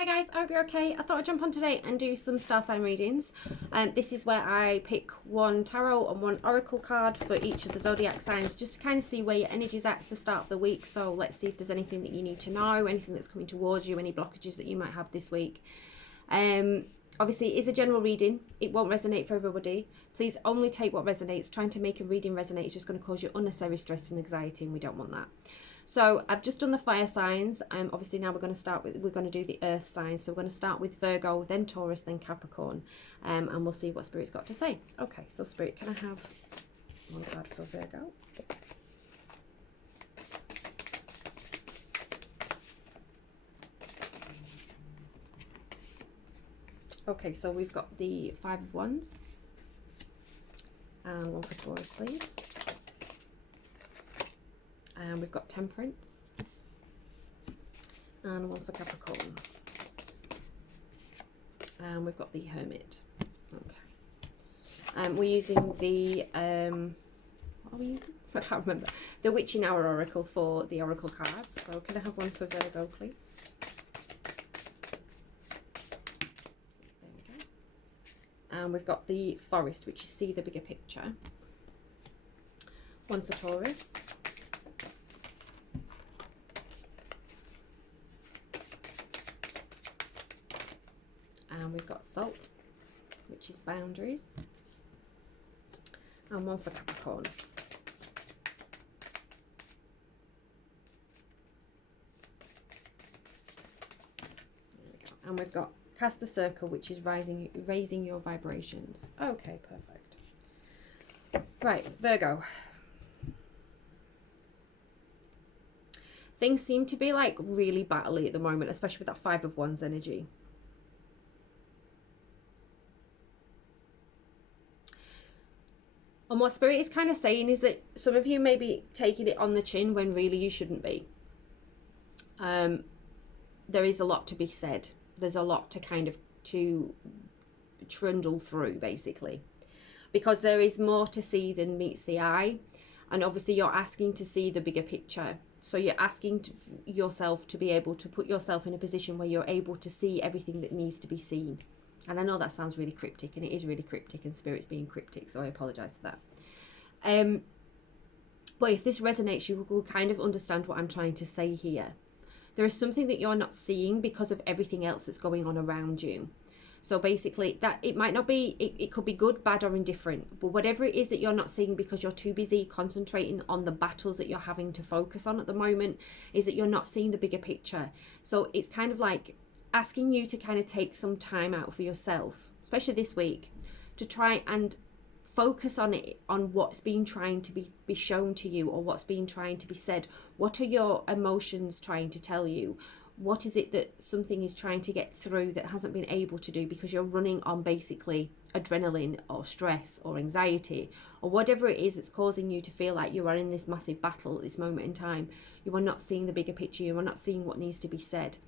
Hi guys, I hope you're okay. I thought I'd jump on today and do some star sign readings. This is where I pick one tarot and one oracle card for each of the zodiac signs, just to kind of see where your energy's at to the start of the week. So let's see if there's anything that you need to know, anything that's coming towards you, any blockages that you might have this week. Obviously, it is a general reading. It won't resonate for everybody. Please only take what resonates. Trying to make a reading resonate is just going to cause you unnecessary stress and anxiety, and we don't want that. So I've just done the fire signs. Obviously now we're going to do the earth signs. So we're going to start with Virgo, then Taurus, then Capricorn, and we'll see what Spirit's got to say. Okay, so Spirit, can I have one card for Virgo? Okay, so we've got the Five of Wands, and one for Taurus, please. And we've got Temperance, and one for Capricorn, and we've got the Hermit. Okay, we're using the what are we using? I can't remember. The Witching Hour Oracle for the Oracle cards. So can I have one for Virgo, please? There we go. And we've got the Forest, which is see the bigger picture. One for Taurus. And we've got Salt, which is boundaries, and one for Capricorn. There we go. And we've got Cast the Circle, which is raising your vibrations. Okay, perfect. Right, Virgo. Things seem to be like really battly at the moment, especially with that Five of Wands energy. And what Spirit is kind of saying is that some of you may be taking it on the chin when really you shouldn't be. There is a lot to be said. There's a lot to trundle through, basically. Because there is more to see than meets the eye. And obviously you're asking to see the bigger picture. So you're asking yourself to be able to put yourself in a position where you're able to see everything that needs to be seen. And I know that sounds really cryptic, and it is really cryptic, and Spirit's being cryptic, so I apologise for that. But if this resonates, you will kind of understand what I'm trying to say here. There is something that you're not seeing because of everything else that's going on around you. So basically, that it might not be, it could be good, bad, or indifferent. But whatever it is that you're not seeing because you're too busy concentrating on the battles that you're having to focus on at the moment, is that you're not seeing the bigger picture. So it's kind of like asking you to kind of take some time out for yourself, especially this week, to try and focus on it, on what's been trying to be shown to you, or what's been trying to be said. What are your emotions trying to tell you? What is it that something is trying to get through that hasn't been able to do because you're running on basically adrenaline or stress or anxiety or whatever it is that's causing you to feel like you are in this massive battle at this moment in time? You are not seeing the bigger picture. You are not seeing what needs to be said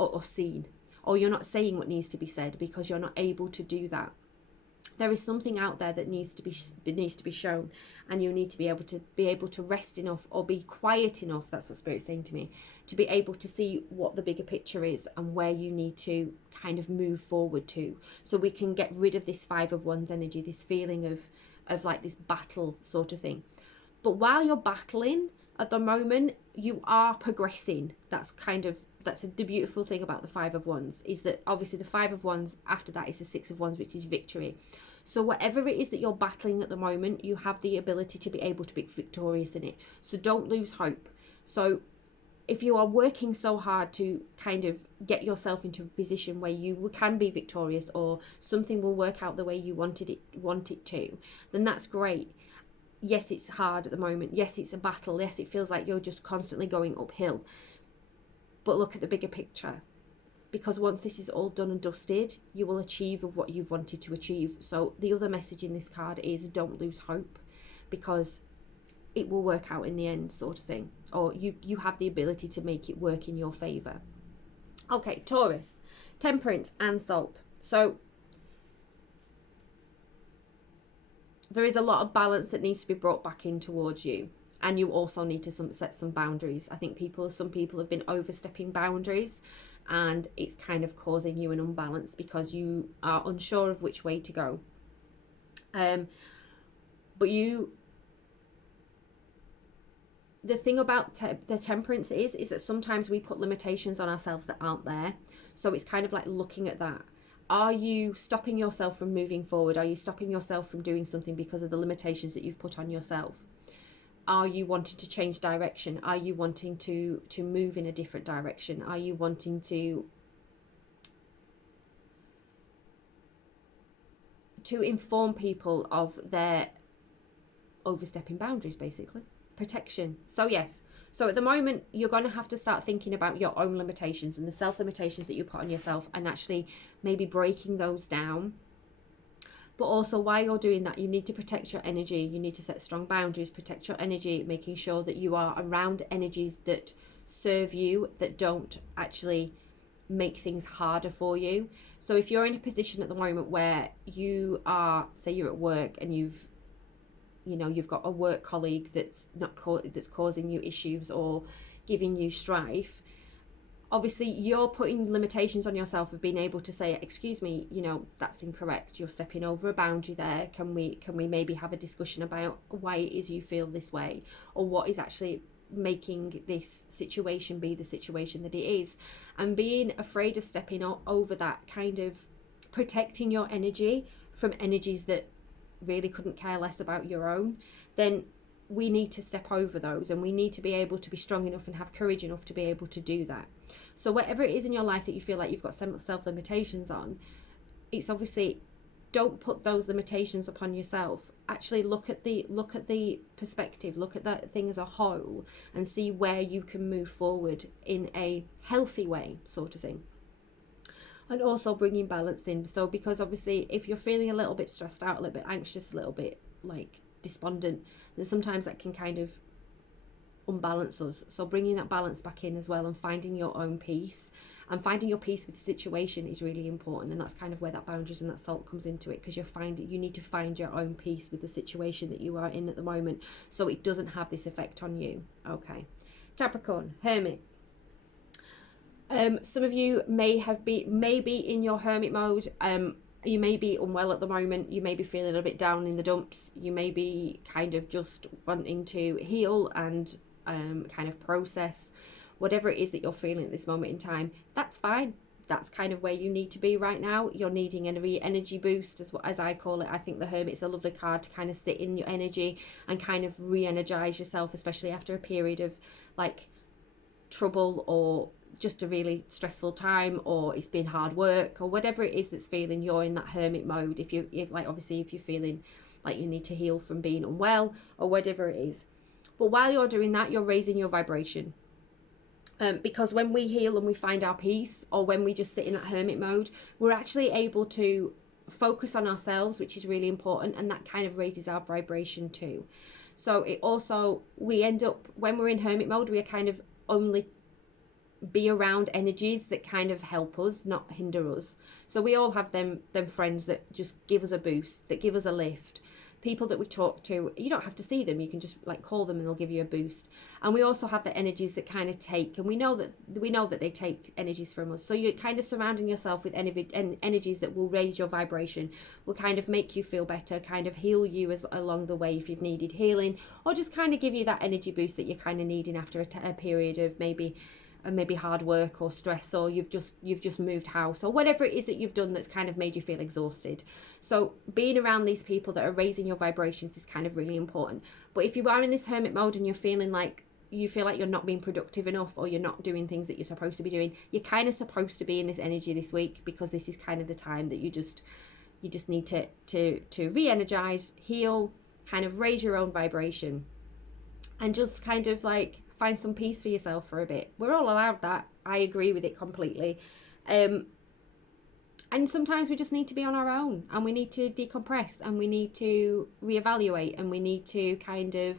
or seen, or you're not saying what needs to be said because you're not able to do that. There is something out there that needs to be shown, and you need to be able to rest enough or be quiet enough. That's what Spirit's saying to me, to be able to see what the bigger picture is and where you need to kind of move forward to, so we can get rid of this Five of Wands energy, this feeling of like this battle sort of thing. But while you're battling at the moment, you are progressing. That's the beautiful thing about the Five of Wands, is that obviously the Five of Wands after that is the Six of Wands, which is victory. So whatever it is that you're battling at the moment, you have the ability to be able to be victorious in it. So don't lose hope. So if you are working so hard to kind of get yourself into a position where you can be victorious, or something will work out the way you want it to, then that's great. Yes, it's hard at the moment. Yes, it's a battle. Yes, it feels like you're just constantly going uphill. But look at the bigger picture, because once this is all done and dusted, you will achieve of what you've wanted to achieve. So the other message in this card is don't lose hope, because it will work out in the end, sort of thing. Or you have the ability to make it work in your favour. Okay, Taurus, Temperance and Salt. So there is a lot of balance that needs to be brought back in towards you. And you also need to set some boundaries. I think some people have been overstepping boundaries, and it's kind of causing you an unbalance because you are unsure of which way to go. But the thing about the temperance is that sometimes we put limitations on ourselves that aren't there. So it's kind of like looking at that. Are you stopping yourself from moving forward? Are you stopping yourself from doing something because of the limitations that you've put on yourself? Are you wanting to change direction? Are you wanting to move in a different direction? Are you wanting to inform people of their overstepping boundaries, basically? Protection. So yes, so at the moment you're going to have to start thinking about your own limitations and the self limitations that you put on yourself, and actually maybe breaking those down. But also, while you're doing that, you need to protect your energy. You need to set strong boundaries, protect your energy, making sure that you are around energies that serve you, that don't actually make things harder for you. So if you're in a position at the moment where you are, say you're at work and you've got a work colleague that's that's causing you issues or giving you strife, obviously you're putting limitations on yourself of being able to say, excuse me, that's incorrect, you're stepping over a boundary there, can we maybe have a discussion about why it is you feel this way, or what is actually making this situation be the situation that it is. And being afraid of stepping over that, kind of protecting your energy from energies that really couldn't care less about your own, then we need to step over those, and we need to be able to be strong enough and have courage enough to be able to do that. So whatever it is in your life that you feel like you've got some self limitations on, it's obviously, don't put those limitations upon yourself. Actually look at the perspective, look at that thing as a whole, and see where you can move forward in a healthy way, sort of thing. And also bringing balance in. So because obviously if you're feeling a little bit stressed out, a little bit anxious, a little bit like despondent, then sometimes that can kind of unbalance us. So bringing that balance back in as well, and finding your own peace, and finding your peace with the situation is really important. And that's kind of where that boundaries and that salt comes into it, because you need to find your own peace with the situation that you are in at the moment, so it doesn't have this effect on you. Okay, Capricorn, Hermit. Some of you may be in your hermit mode. You may be unwell at the moment. You may be feeling a little bit down in the dumps. You may be kind of just wanting to heal and kind of process whatever it is that you're feeling at this moment in time. That's fine. That's kind of where you need to be right now. You're needing an energy boost, as I call it. I think the Hermit's a lovely card to kind of sit in your energy and kind of re-energize yourself, especially after a period of like trouble, or just a really stressful time, or it's been hard work, or whatever it is that's feeling, you're in that hermit mode. If obviously if you're feeling like you need to heal from being unwell or whatever it is. But while you're doing that, you're raising your vibration. Because when we heal and we find our peace, or when we just sit in that hermit mode, we're actually able to focus on ourselves, which is really important, and that kind of raises our vibration too. So it also, we end up, when we're in hermit mode, we are kind of only be around energies that kind of help us, not hinder us. So we all have them friends that just give us a boost, that give us a lift. People that we talk to, you don't have to see them, you can just like call them and they'll give you a boost. And we also have the energies that kind of take, and we know that they take energies from us. So you're kind of surrounding yourself with energies that will raise your vibration, will kind of make you feel better, kind of heal you along the way if you've needed healing, or just kind of give you that energy boost that you're kind of needing after a period of maybe hard work or stress, or you've just moved house, or whatever it is that you've done that's kind of made you feel exhausted. So being around these people that are raising your vibrations is kind of really important. But if you are in this hermit mode and you're feeling like you feel like you're not being productive enough, or you're not doing things that you're supposed to be doing, you're kind of supposed to be in this energy this week, because this is kind of the time that you just need to re-energize, heal, kind of raise your own vibration, and just kind of like find some peace for yourself for a bit. We're all allowed that. I agree with it completely. And sometimes we just need to be on our own, and we need to decompress, and we need to reevaluate, and we need to kind of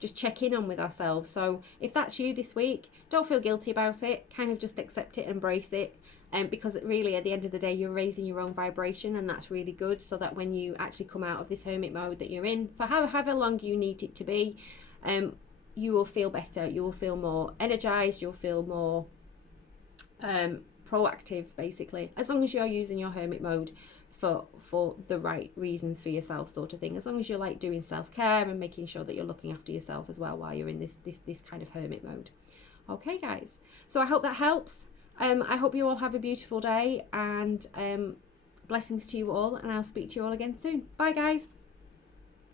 just check in on with ourselves. So if that's you this week, don't feel guilty about it. Kind of just accept it and embrace it. Because really at the end of the day, you're raising your own vibration, and that's really good, so that when you actually come out of this hermit mode that you're in, for however long you need it to be, you will feel better, you will feel more energized, you'll feel more proactive, basically, as long as you're using your hermit mode for the right reasons for yourself, sort of thing. As long as you're like doing self-care and making sure that you're looking after yourself as well while you're in this kind of hermit mode. Okay, guys, so I hope that helps. I hope you all have a beautiful day, and blessings to you all, and I'll speak to you all again soon. Bye, guys.